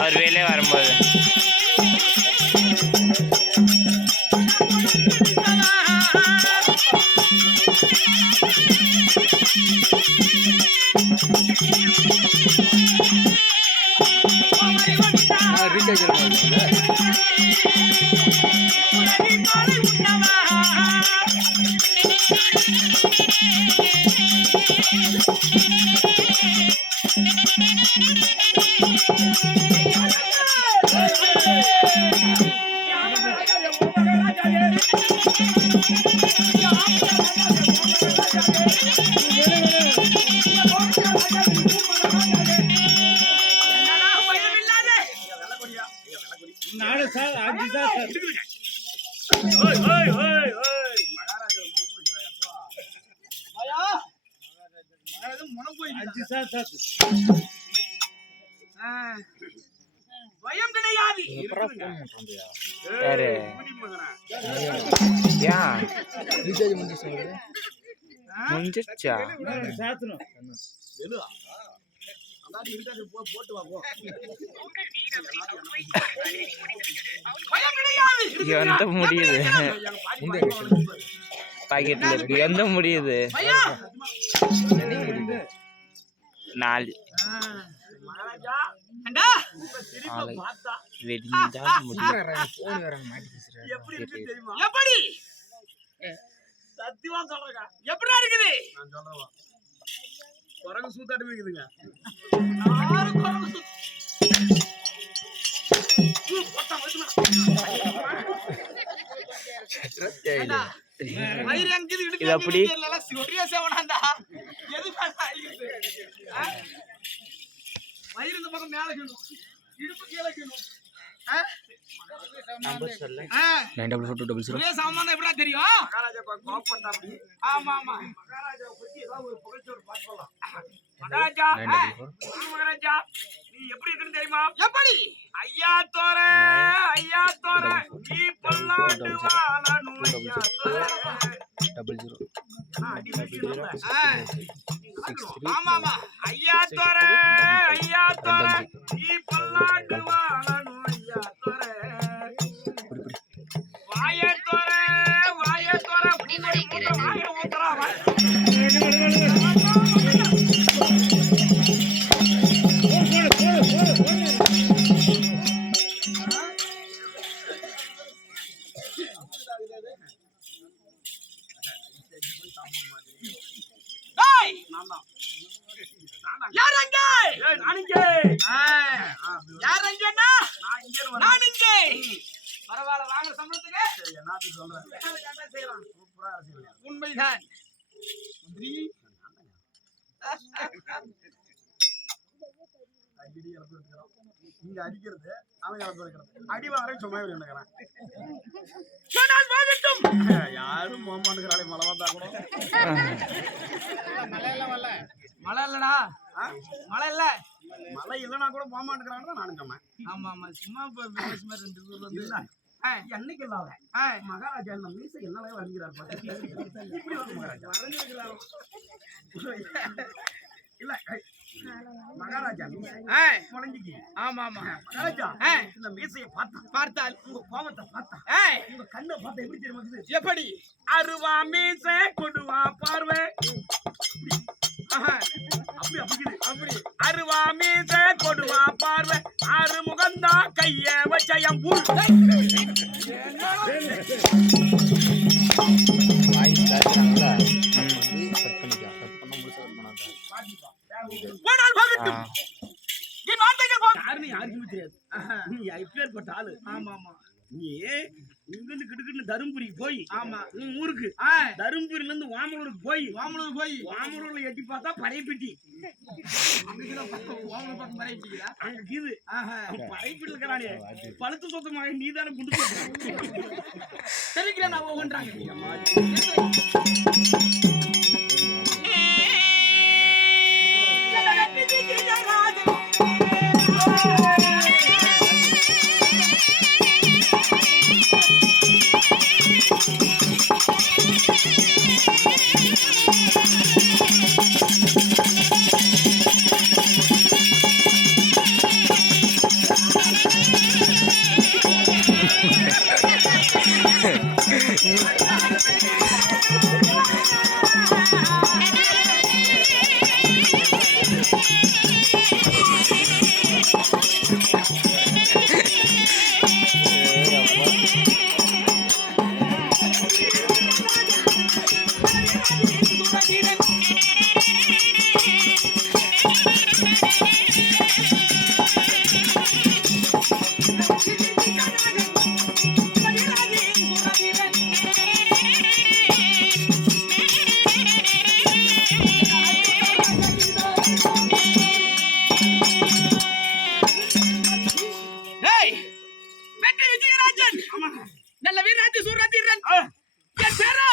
அவர் வேலையே வரும்போது பயம் கிடையாது. முடிஞ்சிருச்சா? எந்த முடியுது பாக்கெட்ல இருக்கு? எந்த முடியுது? 4 வெடிஞ்சா எப்படி சத்தியமா சொல்றேன். எப்படி இருக்குது? குரங்கு சூத்தாட்டமே இருக்குதுங்க. இது அப்படி மயிர் இந்த பக்கம் மேல கீழும், இடுப்பு கீழே கீழும். சாமான் எப்படா தெரியும்? ஆமா ஆமா மகாராஜா பத்தி ஏதாவது ஒரு புகழ்ச்சோறு பார்க்கலாம். மகாராஜா மகாராஜா நீ எப்படி இருக்குன்னு தெரியுமா? எப்படி? ஐயா தோர நீ பல்லாண்டு வாழணும் ஐயா தோர. ஆமா ஆமா ஐயா தோர நீ பல்லாண்டு வாழணும் ஐயா தோர. வாய தோர வாய ஊத்தரா பரவாயில்ல வாங்க சம்பளத்துக்கு உண்மைதான். இங்க அடிக்கிறது அவன் அடி வாங்க சும்மா யாரும் போக மாட்டேங்கிறாளே. மழை வந்தா கூட மழை இல்லடா, மழை இல்ல, மழை இல்லைன்னா கூட போக மாட்டேங்கிறான்னு நானும் சொன்னேன். ஆமா ஆமா சும்மா என்னைக்கு இல்லாத மகாராஜா இந்த மீசை என்னாலே வருகிறார் மகாராஜா இல்ல மகாராஜா முளைஞ்சிக்கு. ஆமா ஆமா மகாராஜா இந்த மீசையை பார்த்தால் உங்க கோபத்தை பார்த்தா உங்க கண்ணை பார்த்தா எப்படி தெரியுமா? எப்படி? அருவா மீசை கொடுவா பார்வை அப்படி அப்படி அருவா மீச கொடுவா பார்வை ஆறு முகந்தா கைய வச்சயம் பூ யாருக்குமே தெரியாது நீ எப்பேற்பட்ட ஆளு ஆமா ஆமா நீ இங்கிருந்து கிட்டுக்கிட்டு தருமபுரிக்கு போய் ஆமா உன் ஊருக்கு தருமபுரியில இருந்து வாமலூருக்கு போய் வாமலூர்ல எட்டி பார்த்தா பறையப்பட்டி அங்க கீது பறையப்பட்டி இருக்கிறானே பழுத்து சொத்தமாக நீ தானே குண்டு தெரிவிக்கிறேன் நான் ஒவ்வொன்றாங்க நல்ல வீராதி சூரதீரன் என் பேரோ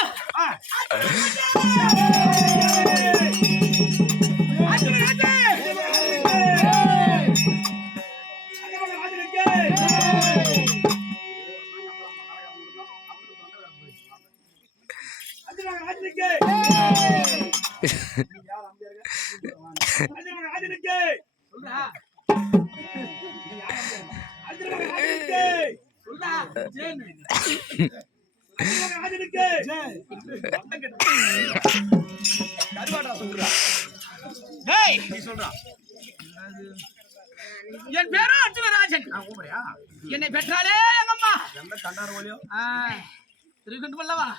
என் பேரோ அர்ஜுனராஜன் என்னை பெற்றாலே எங்க அம்மா திருக்கண்டு பல்லவா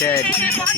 சரி